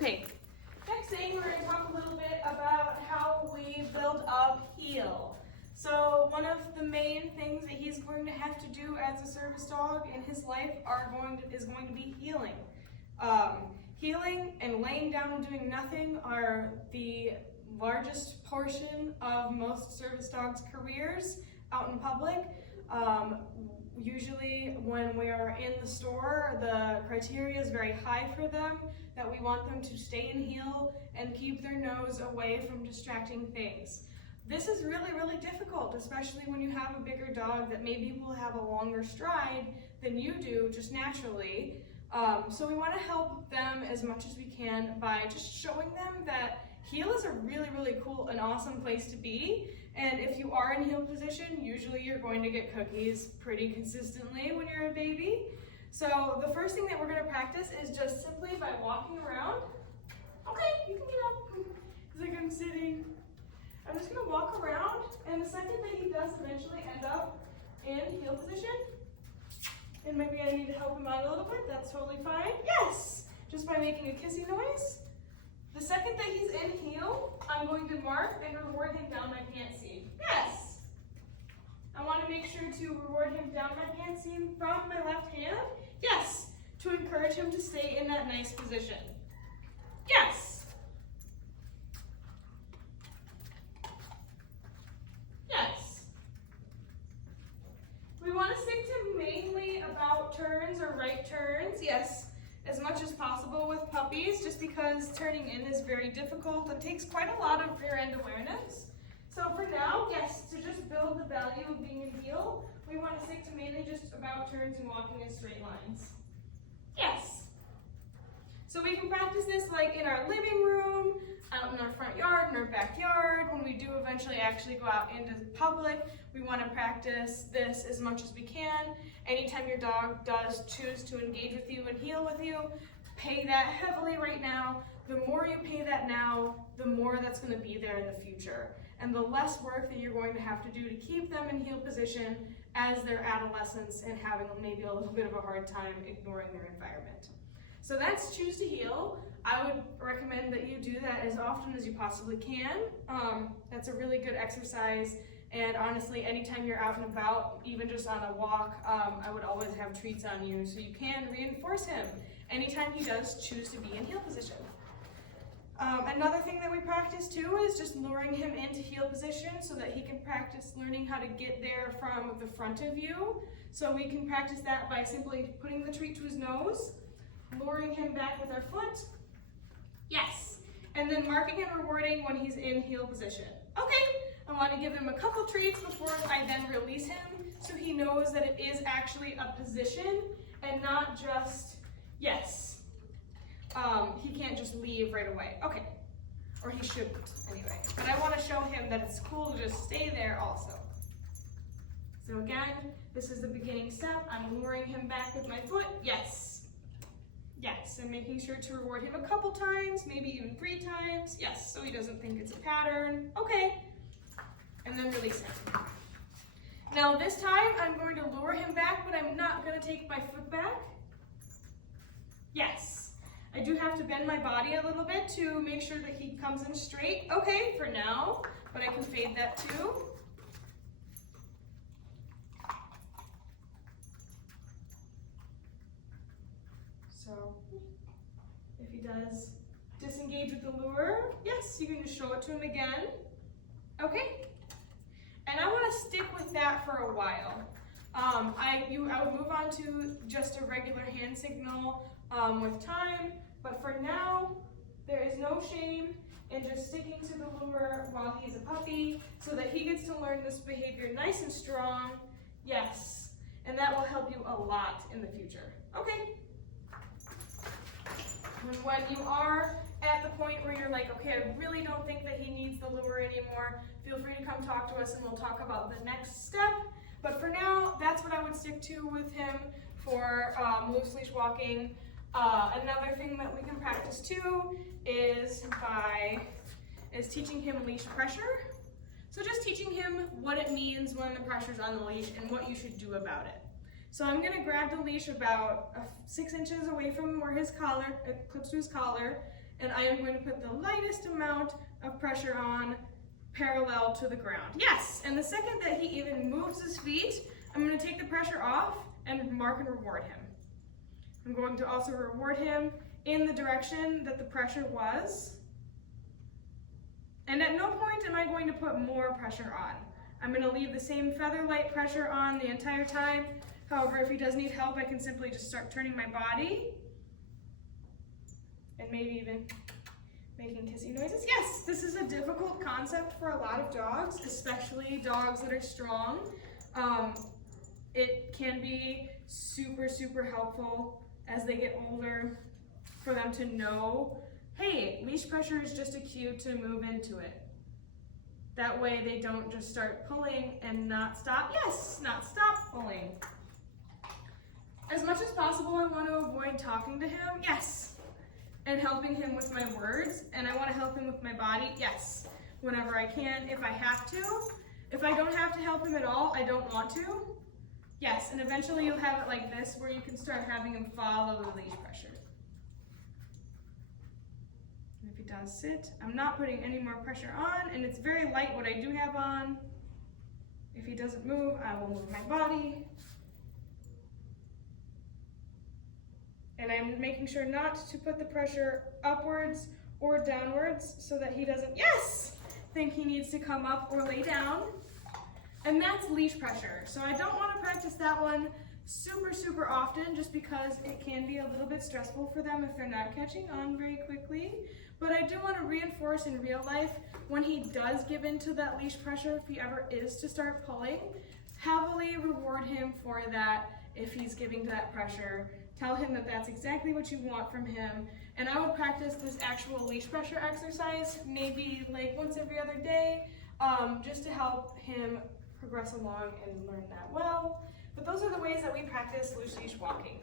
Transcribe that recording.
Okay, next thing we're going to talk a little bit about how we build up heel. So one of the main things that he's going to have to do as a service dog in his life is going to be heeling. Heeling and laying down and doing nothing are the largest portion of most service dogs' careers out in public. Usually when we are in the store, the criteria is very high for them, that we want them to stay in heel and keep their nose away from distracting things. This is really, really difficult, especially when you have a bigger dog that maybe will have a longer stride than you do just naturally. So we want to help them as much as we can by just showing them that heel is a really, really cool and awesome place to be. And if you are in heel position, usually you're going to get cookies pretty consistently when you're a baby. So the first thing that we're going to practice is just simply by walking around. Okay, you can get up. It's like I'm sitting. I'm just going to walk around, and the second that he does eventually end up in heel position, and maybe I need to help him out a little bit, that's totally fine. Yes! Just by making a kissy noise. The second that he's in heel, I'm going to mark and reward him down my pant seam. Yes! I want to make sure to reward him down my pant seam from my left hand. Yes! To encourage him to stay in that nice position. Yes! Yes. We want to stick to mainly about turns or right turns. Yes. As much as possible with puppies, just because turning in is very difficult. It takes quite a lot of rear end awareness. So for now, yes, to just build the value of being in heel, we want to stick to mainly just about turns and walking in straight lines. Yes. So we can practice this like in our living room, out in our front yard, in our backyard. When we do eventually actually go out into public, we want to practice this as much as we can. Anytime your dog does choose to engage with you and heel with you, pay that heavily right now. The more you pay that now, the more that's going to be there in the future. And the less work that you're going to have to do to keep them in heel position as they're adolescents and having maybe a little bit of a hard time ignoring their environment. So that's choose to heel. I would recommend that you do that as often as you possibly can. That's a really good exercise. And honestly, anytime you're out and about, even just on a walk, I would always have treats on you so you can reinforce him anytime he does choose to be in heel position. Another thing that we practice too is just luring him into heel position so that he can practice learning how to get there from the front of you. So we can practice that by simply putting the treat to his nose, luring him back with our foot. Yes. And then marking and rewarding when he's in heel position. Okay. I want to give him a couple treats before I then release him so he knows that it is actually a position and not just, yes. He can't just leave right away. Okay. Or he shouldn't anyway. But I want to show him that it's cool to just stay there also. So again, this is the beginning step. I'm luring him back with my foot. Yes. Yes, and making sure to reward him a couple times, maybe even 3 times. Yes, so he doesn't think it's a pattern. Okay. And then release him. Now this time, I'm going to lure him back, but I'm not going to take my foot back. Yes. I do have to bend my body a little bit to make sure that he comes in straight. Okay, for now, but I can fade that too. So if he does disengage with the lure, yes, you can just show it to him again. Okay. And I want to stick with that for a while. I would move on to just a regular hand signal with time, but for now, there is no shame in just sticking to the lure while he's a puppy so that he gets to learn this behavior nice and strong. Yes, and that will help you a lot in the future. Okay. And when you are at the point where you're like, okay, I really don't think that he needs the lure anymore, feel free to come talk to us and we'll talk about the next step. But for now, that's what I would stick to with him for loose leash walking. Another thing that we can practice too is teaching him leash pressure. So just teaching him what it means when the pressure's on the leash and what you should do about it. So I'm gonna grab the leash about 6 inches away from where his collar, it clips to his collar, and I am going to put the lightest amount of pressure on parallel to the ground. Yes, and the second that he even moves his feet, I'm going to take the pressure off and mark and reward him. I'm going to also reward him in the direction that the pressure was. And at no point am I going to put more pressure on. I'm going to leave the same feather light pressure on the entire time. However, if he does need help, I can simply just start turning my body and maybe even making kissing noises. Yes, this is a difficult concept for a lot of dogs, especially dogs that are strong. It can be super, super helpful as they get older for them to know, hey, leash pressure is just a cue to move into it. That way they don't just start pulling and not stop. Yes, not stop pulling. As much as possible, I want to avoid talking to him. Yes. And helping him with my words, and I want to help him with my body, yes, whenever I can, if I have to. If I don't have to help him at all, I don't want to. Yes, and eventually you'll have it like this, where you can start having him follow the leash pressure. And if he does sit, I'm not putting any more pressure on, and it's very light what I do have on. If he doesn't move, I will move my body. And I'm making sure not to put the pressure upwards or downwards so that he doesn't, yes, think he needs to come up or lay down. And that's leash pressure. So I don't want to practice that one super, super often just because it can be a little bit stressful for them if they're not catching on very quickly. But I do want to reinforce in real life when he does give into that leash pressure, if he ever is to start pulling, heavily reward him for that if he's giving to that pressure. Tell him that that's exactly what you want from him. And I would practice this actual leash pressure exercise maybe like once every other day, just to help him progress along and learn that well. But those are the ways that we practice loose leash walking.